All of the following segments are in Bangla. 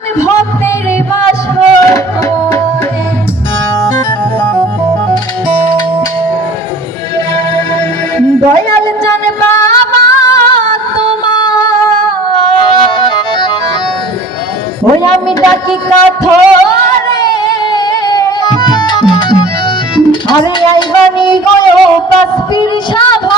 ভক্তের বাস দয়াল বাবা তোমার। ওই ডাকি কাথরে। আরে আইবানি গয় পাস পীর সাভা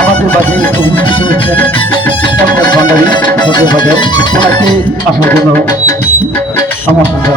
আমাদের বাজে অভিনেত্রী হচ্ছেন সরকার বাঙালি সরকার বাজার ওনাকে আসার জন্য আমার সঙ্গে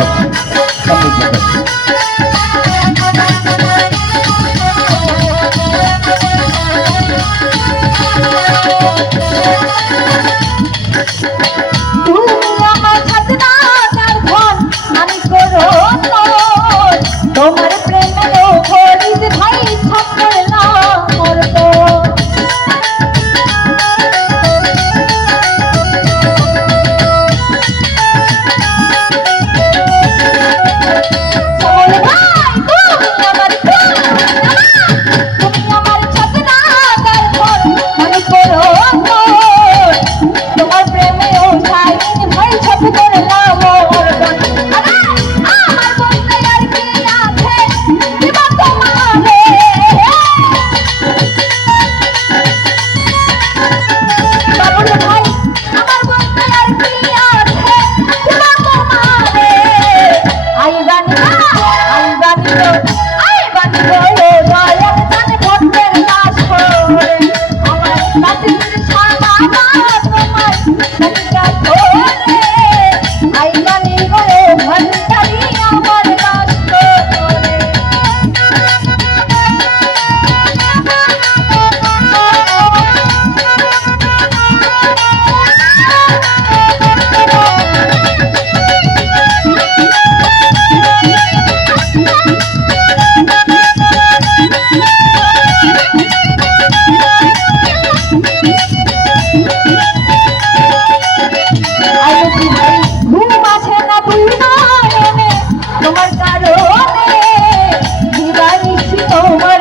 তোমার কারণে তোমার